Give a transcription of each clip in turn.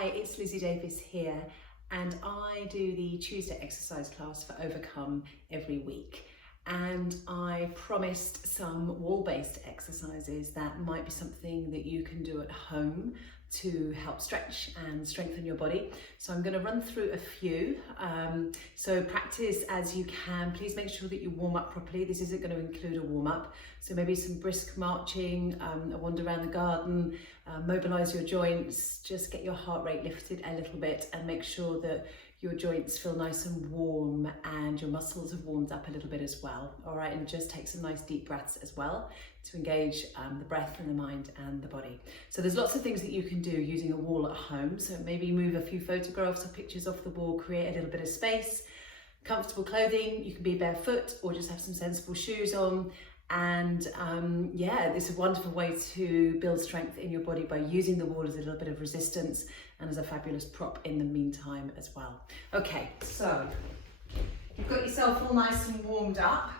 Hi, it's Lizzy Davis here, and I do the Tuesday exercise class for Overcome every week. And I promised some wall-based exercises that might be something that you can do at home to help stretch and strengthen your body. So I'm going to run through a few. So practice as you can. Please make sure that you warm up properly. This isn't going to include a warm-up. So maybe some brisk marching, a wander around the garden, mobilize your joints, just get your heart rate lifted a little bit and make sure that your joints feel nice and warm and your muscles have warmed up a little bit as well. All right, and just take some nice deep breaths as well to engage the breath and the mind and the body. So there's lots of things that you can do using a wall at home. So maybe move a few photographs or pictures off the wall, create a little bit of space. Comfortable clothing, you can be barefoot or just have some sensible shoes on. And yeah, it's a wonderful way to build strength in your body by using the wall as a little bit of resistance and as a fabulous prop in the meantime as well. Okay, so you've got yourself all nice and warmed up.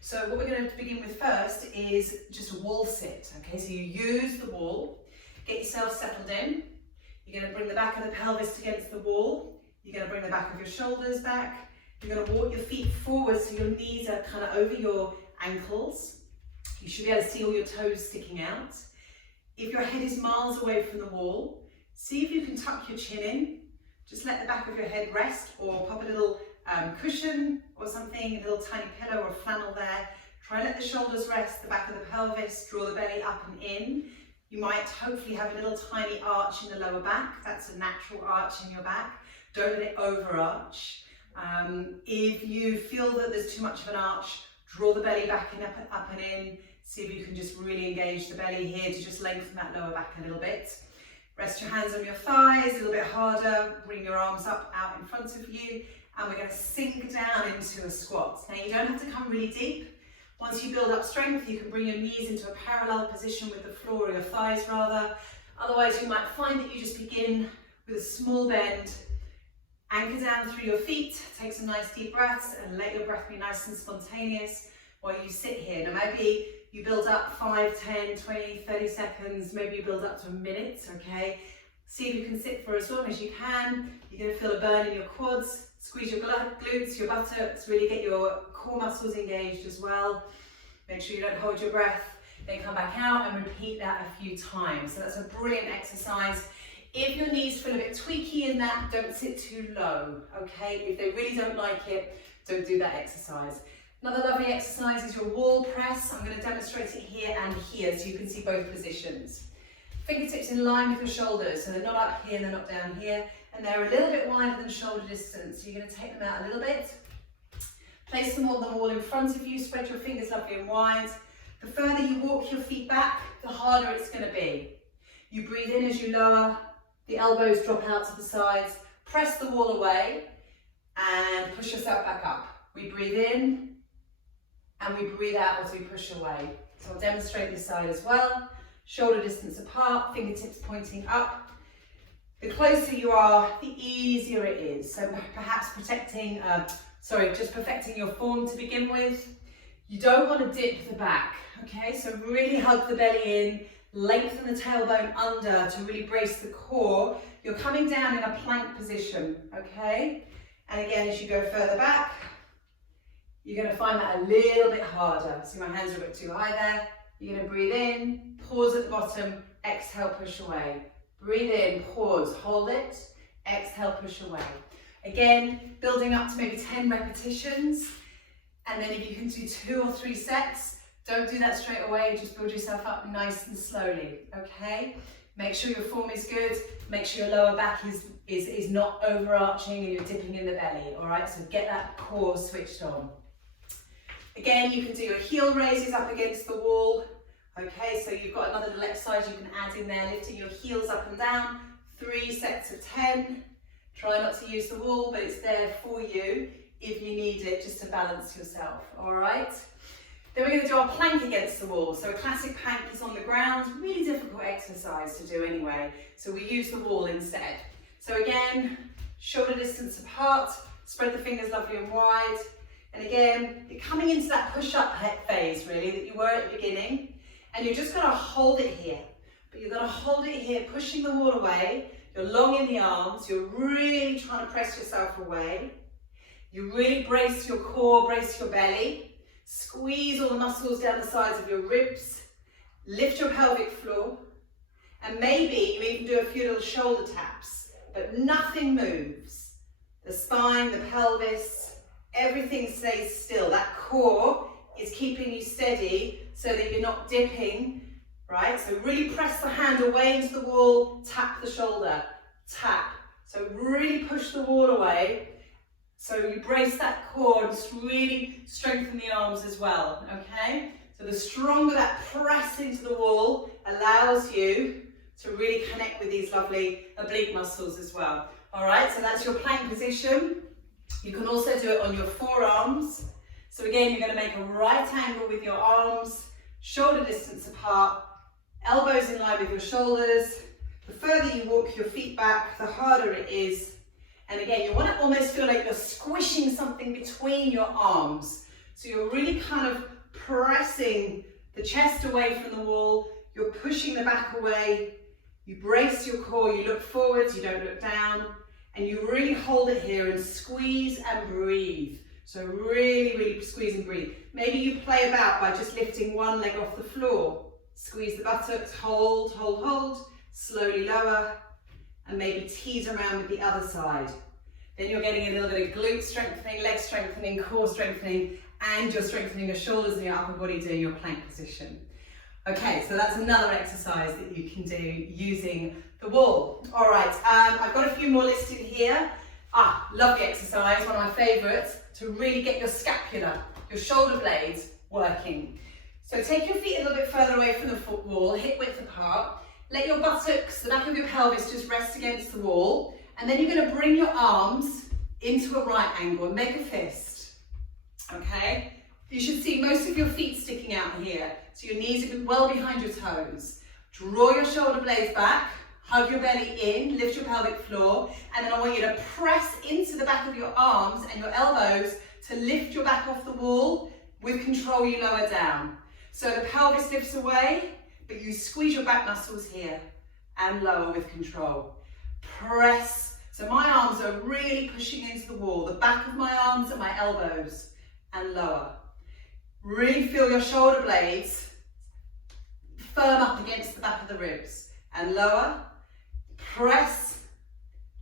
So what we're going to begin with first is just a wall sit. Okay, so you use the wall, get yourself settled in. You're going to bring the back of the pelvis against the wall. You're going to bring the back of your shoulders back. You're going to walk your feet forward so your knees are kind of over your ankles. You should be able to see all your toes sticking out. If your head is miles away from the wall, see if you can tuck your chin in. Just let the back of your head rest or pop a little cushion or something, a little tiny pillow or flannel there. Try and let the shoulders rest, the back of the pelvis, draw the belly up and in. You might hopefully have a little tiny arch in the lower back. That's a natural arch in your back. Don't let it overarch. If you feel that there's too much of an arch, draw the belly back and up and in. See if you can just really engage the belly here to just lengthen that lower back a little bit. Rest your hands on your thighs, a little bit harder. Bring your arms up out in front of you. And we're going to sink down into a squat. Now you don't have to come really deep. Once you build up strength, you can bring your knees into a parallel position with the floor, or your thighs rather. Otherwise, you might find that you just begin with a small bend. Anchor down through your feet, take some nice deep breaths and let your breath be nice and spontaneous while you sit here. Now maybe you build up 5, 10, 20, 30 seconds, maybe you build up to a minute, okay? See if you can sit for as long as you can. You're going to feel a burn in your quads, squeeze your glutes, your buttocks, really get your core muscles engaged as well. Make sure you don't hold your breath, then come back out and repeat that a few times. So that's a brilliant exercise. If your knees feel a bit tweaky in that, don't sit too low, okay? If they really don't like it, don't do that exercise. Another lovely exercise is your wall press. I'm going to demonstrate it here and here so you can see both positions. Fingertips in line with your shoulders, so they're not up here, they're not down here, and they're a little bit wider than shoulder distance. So you're going to take them out a little bit. Place them on the wall in front of you, spread your fingers lovely and wide. The further you walk your feet back, the harder it's going to be. You breathe in as you lower. The elbows drop out to the sides, press the wall away and push yourself back up. We breathe in and we breathe out as we push away. So I'll demonstrate this side as well. Shoulder distance apart, fingertips pointing up. The closer you are, the easier it is. So perhaps just perfecting your form to begin with. You don't want to dip the back, okay? So really hug the belly in. Lengthen the tailbone under to really brace the core. You're coming down in a plank position, okay? And again, as you go further back, you're going to find that a little bit harder. See, my hands are a bit too high there. You're going to breathe in, pause at the bottom, exhale, push away. Breathe in, pause, hold it, exhale, push away. Again, building up to maybe 10 repetitions. And then if you can do 2 or 3 sets, don't do that straight away, just build yourself up nice and slowly, okay? Make sure your form is good, make sure your lower back is not overarching and you're dipping in the belly, all right? So get that core switched on. Again, you can do your heel raises up against the wall, okay? So you've got another little exercise you can add in there, lifting your heels up and down, 3 sets of 10. Try not to use the wall, but it's there for you if you need it, just to balance yourself, all right? Then we're going to do our plank against the wall. So a classic plank is on the ground, really difficult exercise to do anyway. So we use the wall instead. So again, shoulder distance apart, spread the fingers lovely and wide. And again, you're coming into that push-up phase really that you were at the beginning. And you're just going to hold it here. But you're going to hold it here, pushing the wall away. You're long in the arms, you're really trying to press yourself away. You really brace your core, brace your belly. Squeeze all the muscles down the sides of your ribs. Lift your pelvic floor. And maybe you even do a few little shoulder taps, but nothing moves. The spine, the pelvis, everything stays still. That core is keeping you steady so that you're not dipping, right? So really press the hand away into the wall, tap the shoulder, tap. So really push the wall away. So you brace that core and just really strengthen the arms as well, okay? So the stronger that press into the wall allows you to really connect with these lovely oblique muscles as well. All right, so that's your plank position. You can also do it on your forearms. So again, you're going to make a right angle with your arms, shoulder distance apart, elbows in line with your shoulders. The further you walk your feet back, the harder it is. And again, you want to almost feel like you're squishing something between your arms. So you're really kind of pressing the chest away from the wall. You're pushing the back away. You brace your core. You look forwards. You don't look down. And you really hold it here and squeeze and breathe. So really, really squeeze and breathe. Maybe you play about by just lifting one leg off the floor. Squeeze the buttocks. Hold, hold, hold. Slowly lower. And maybe tease around with the other side. Then you're getting a little bit of glute strengthening, leg strengthening, core strengthening, and you're strengthening your shoulders and your upper body doing your plank position. Okay, so that's another exercise that you can do using the wall. All right, I've got a few more listed here. Lovely exercise, one of my favourites, to really get your scapula, your shoulder blades working. So take your feet a little bit further away from the foot wall, hip width apart. Let your buttocks, the back of your pelvis, just rest against the wall. And then you're going to bring your arms into a right angle and make a fist. Okay? You should see most of your feet sticking out here. So your knees are well behind your toes. Draw your shoulder blades back, hug your belly in, lift your pelvic floor. And then I want you to press into the back of your arms and your elbows to lift your back off the wall. With control, you lower down. So the pelvis lifts away, but you squeeze your back muscles here and lower with control. Press. So my arms are really pushing into the wall, the back of my arms and my elbows, and lower. Really feel your shoulder blades firm up against the back of the ribs, and lower. Press.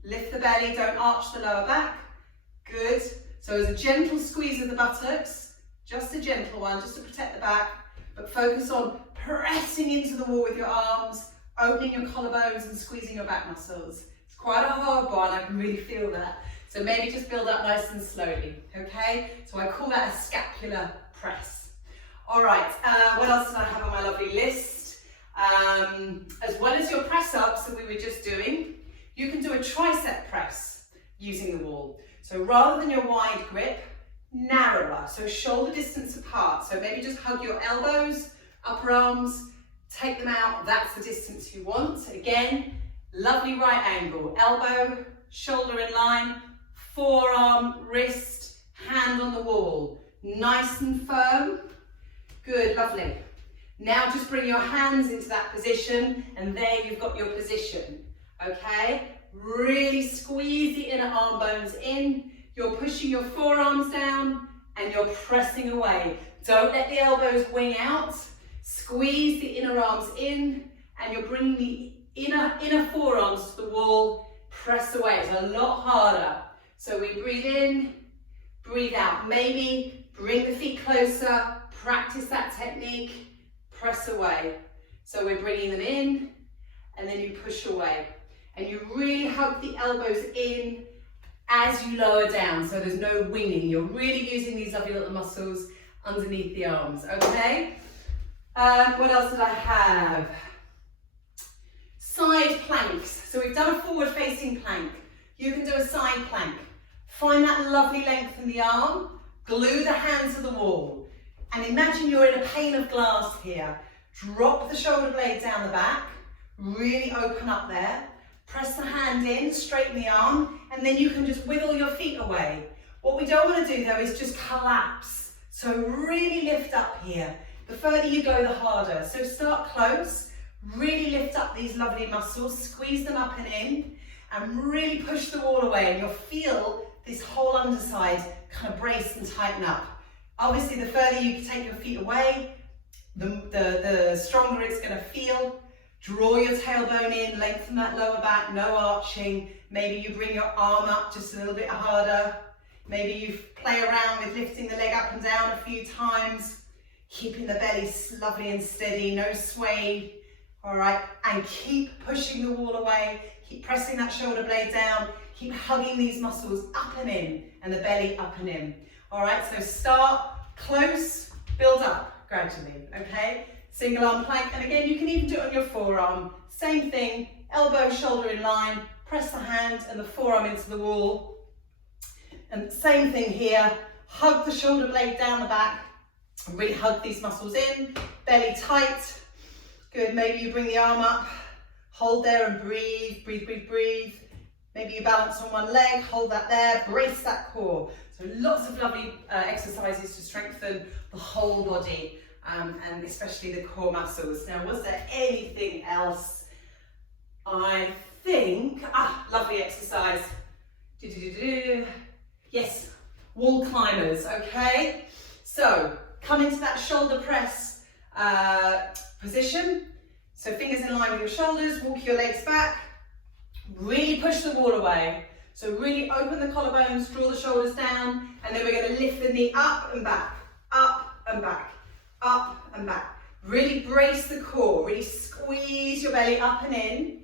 Lift the belly, don't arch the lower back. Good. So as a gentle squeeze of the buttocks, just a gentle one, just to protect the back, but focus on pressing into the wall with your arms, opening your collarbones and squeezing your back muscles. It's quite a hard one, I can really feel that. So maybe just build up nice and slowly, okay? So I call that a scapular press. All right, what else did I have on my lovely list? As well as your press ups that we were just doing, you can do a tricep press using the wall. So rather than your wide grip, narrower, so shoulder distance apart. So maybe just hug your elbows, upper arms, take them out, that's the distance you want. Again, lovely right angle, elbow, shoulder in line, forearm, wrist, hand on the wall. Nice and firm. Good, lovely. Now just bring your hands into that position and there you've got your position, okay? Really squeeze the inner arm bones in. You're pushing your forearms down and you're pressing away. Don't let the elbows wing out. Squeeze the inner arms in and you're bringing the inner forearms to the wall. Press away. It's a lot harder. So we breathe in, breathe out. Maybe bring the feet closer. Practice that technique. Press away. So we're bringing them in and then you push away. And you really hug the elbows in as you lower down, so there's no winging. You're really using these lovely little muscles underneath the arms, okay? What else did I have? Side planks. So we've done a forward-facing plank. You can do a side plank. Find that lovely length in the arm, glue the hands to the wall, and imagine you're in a pane of glass here. Drop the shoulder blade down the back, really open up there. Press the hand in, straighten the arm, and then you can just wiggle your feet away. What we don't want to do though is just collapse. So really lift up here. The further you go, the harder. So start close, Really lift up these lovely muscles, squeeze them up and in, and really push the wall away, and you'll feel this whole underside kind of brace and tighten up. Obviously, the further you take your feet away, the stronger it's going to feel. Draw your tailbone in, lengthen that lower back, no arching. Maybe you bring your arm up just a little bit harder. Maybe you play around with lifting the leg up and down a few times, keeping the belly lovely and steady, no sway. All right, and keep pushing the wall away, keep pressing that shoulder blade down, keep hugging these muscles up and in, and the belly up and in. All right, so start close, build up gradually, okay? Single arm plank, and again, you can even do it on your forearm. Same thing, elbow, shoulder in line, press the hand and the forearm into the wall. And same thing here, hug the shoulder blade down the back, really hug these muscles in, belly tight. Good, maybe you bring the arm up, hold there and breathe, breathe, breathe, breathe. Maybe you balance on one leg, hold that there, brace that core. So lots of lovely exercises to strengthen the whole body and especially the core muscles. Now, was there anything else? I think, lovely exercise. Yes, wall climbers, okay? So come into that shoulder press position. So fingers in line with your shoulders, walk your legs back, really push the wall away. So really open the collarbones, draw the shoulders down, and then we're going to lift the knee up and back, up and back, up and back. Really brace the core, really squeeze your belly up and in.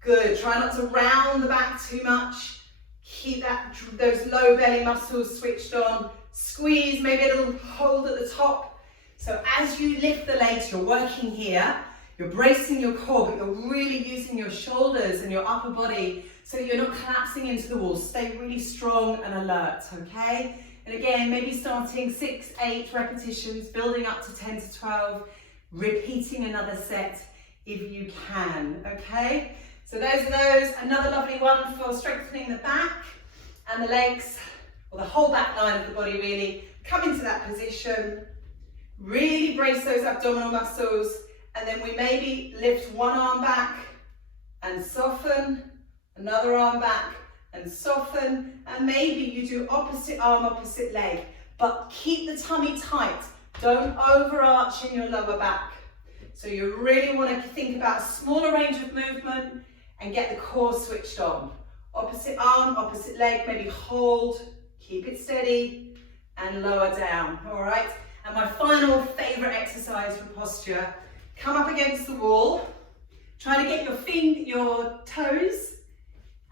Good, try not to round the back too much. Keep those low belly muscles switched on. Squeeze, maybe a little hold at the top. So as you lift the legs, you're working here, you're bracing your core, but you're really using your shoulders and your upper body so that you're not collapsing into the wall. Stay really strong and alert, okay? And again, maybe starting 6, 8 repetitions, building up to 10 to 12, repeating another set if you can, okay? So those are those. Another lovely one for strengthening the back and the legs, or the whole back line of the body really. Come into that position, really brace those abdominal muscles, and then we maybe lift one arm back and soften, another arm back and soften, and maybe you do opposite arm, opposite leg, but keep the tummy tight. Don't overarch in your lower back. So you really want to think about a smaller range of movement and get the core switched on. Opposite arm, opposite leg, maybe hold, keep it steady, and lower down, all right? And my final favorite exercise for posture, come up against the wall, try to get your toes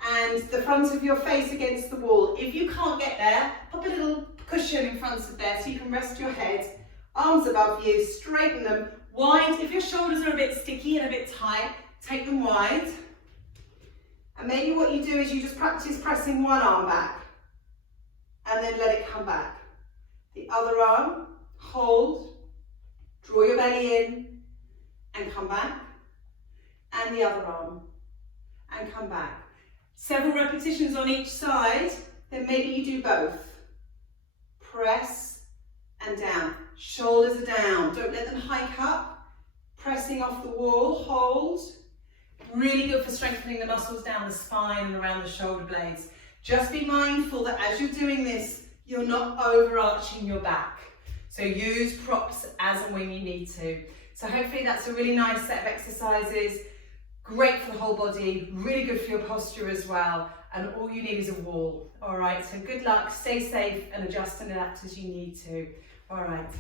and the front of your face against the wall. If you can't get there, pop a little cushion in front of there so you can rest your head, arms above you, straighten them wide. If your shoulders are a bit sticky and a bit tight, take them wide. And maybe what you do is you just practice pressing one arm back and then let it come back. The other arm, hold, draw your belly in and come back. And the other arm and come back. Several repetitions on each side, then maybe you do both. Press and down. Shoulders are down, don't let them hike up. Pressing off the wall, hold. Really good for strengthening the muscles down the spine and around the shoulder blades. Just be mindful that as you're doing this, you're not overarching your back. So use props as and when you need to. So hopefully that's a really nice set of exercises. Great for the whole body, really good for your posture as well. And all you need is a wall. All right, so good luck, stay safe and adjust and adapt as you need to. All right.